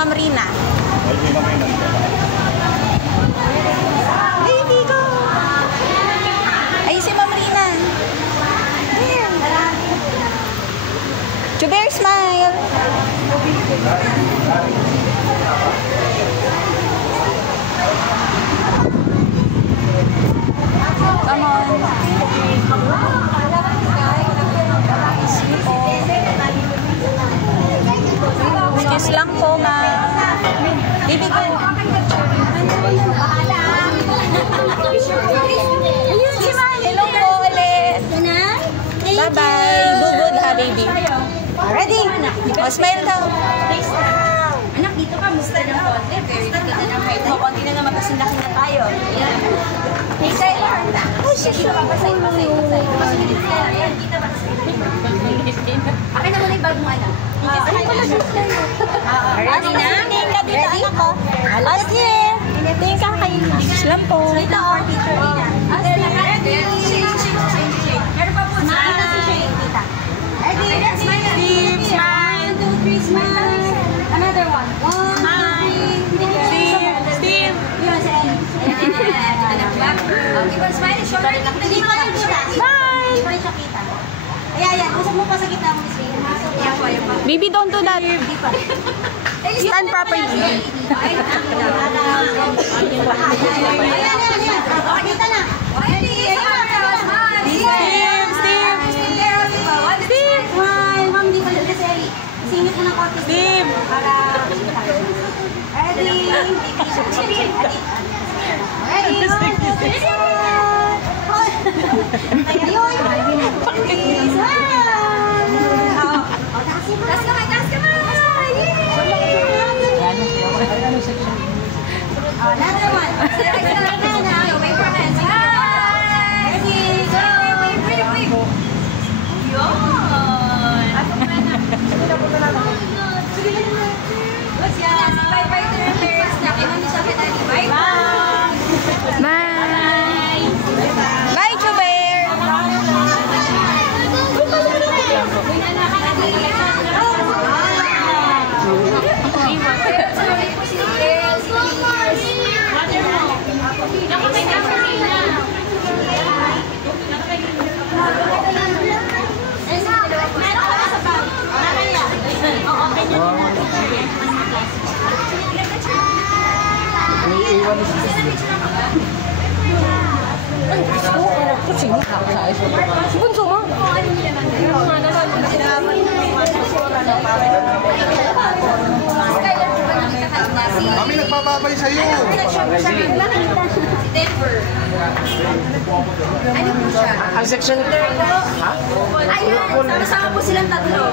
Ma'am Rina. Baby ko! Ay, si Ma'am Rina. Chuber, smile! Come on. Excuse lang po, ma'am. Baby ko. Hello po ulit. Bye-bye. Bubod ha, baby. Ready? O, smile daw. Anak, dito ka. Musta ng konti. Very good na ng height mo. Konti na nga magkasindakin na tayo. Ayan. Pasay. Pasay. Ayan, kita ba? Akin na muna yung bag mo, anak. Ready na? Ready? Last year. Tingin ka kayo. Islam po. Ito, our teacher, Ina. Ready? Meron pa po. Smile na si Shane, tita. Ready? Steve, smile. 1, 2, 3, smile. Another one. 1, 2, 3. Steve. Yun, si Ellie. Okay, one smile. Shoulder lang. Hindi pa rin siya. Bye. Hindi pa rin siya kita. Ayan. Usap mo pa sa gitna mo, Miss Ray. Ayan po, ayan po. Baby, don't do that. Hindi pa. Stand properly. Ayan. Okay, kita na. Ready? Steve. Smile. Ma'am, di pa lang. Singit mo ng konti. Steve. Para ready? Ready? Taas ka man! Another one. Wait for hands. Ready? Go! Wait. Yun! What's yan? Bye-bye to your parents na. Kaya hindi siya kita. Bye-bye! Bye. Bye, Chuber. Bunso mo? Kami nagpapabay sa'yo. Denver. Ano po siya? Ang section. Ha? Ayun, sama-sama po silang tatlo.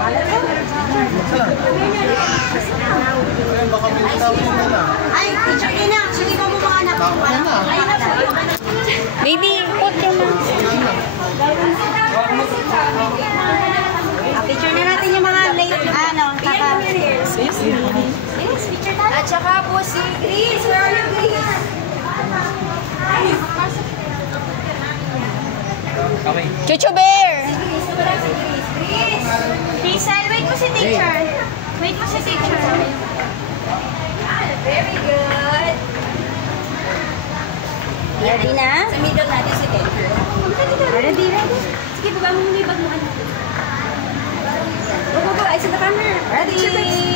Ay, teacher Ina, sige ko mo mga anak ko. Ayun na po yung anak. Baby, put your mouth. Picture na natin yung mga late, kaka... At saka po si Grace. Where are you, Grace? Chuchu Bear. Grace. Hazel, wait mo si teacher. Wait mo si teacher. Very good. Ready na? Sa middle natin si teacher. Ready? Sige, baba mo muna yung bag mo. Go. Eyes on the camera. Ready?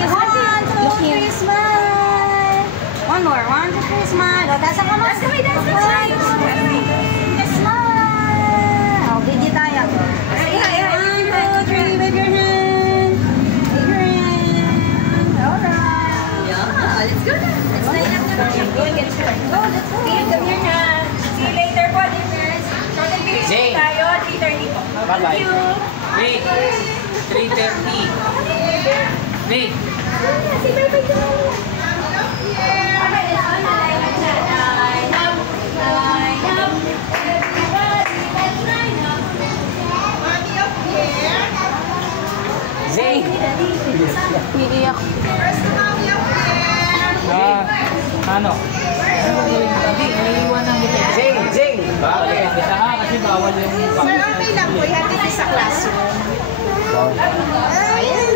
1, 2, 3, smile. One more. 1, 2, 3, smile. Taas ang kamay. Taas kamay. Smile. Video tayo. 1, 2, 3, wave your hand. Wave your hand. Alright. Yeah, let's go na. Let's line up na. Go and get started. Go, let's go. Come here na. See you later po, dear friends. Short and video tayo. 3:30 po. Thank you. Wait. 3:30. Wait. Say bye-bye to me. Okay, let's go na. Line up. Everybody, let's line up. Party up here. Zay. Iiyak. First mommy up here. Ano? Hindi, naiiwan ng dito. Zay. Bakit? Kita nga kasi bawal yung... Sir, okay lang po. Ihatid niyo sa classroom. Ayan.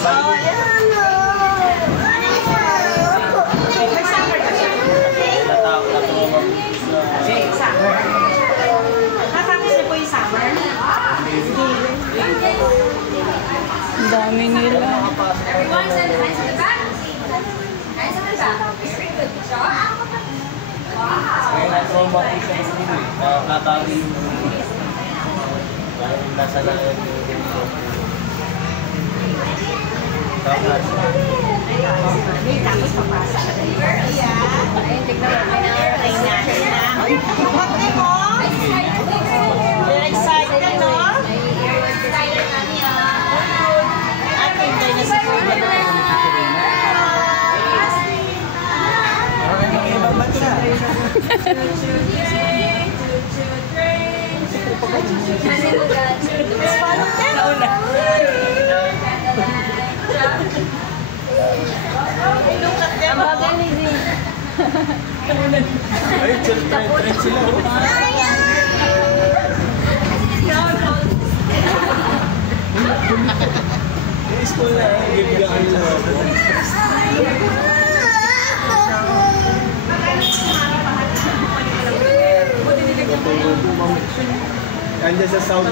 Oh, ayan. May summer ka siya. Summer. Nakakamiss niyo po yung summer? Ang dami nila. Everyone, send hands in the back. Hands in the back. Very good. Good job. Wow. Kaya na-trauma ko siya dito eh. Nakatali yung dahil nasa lang yung dito. Tapos papasa ka na yun. Ayun, tignan mo. Ay na. Kapatri mo? You're excited, no? Excited na niya. At hintay na si Kuya. Ang bagal ni Zin. ay, trend sila. School na, gibigaan nila ako. Andiyan sa South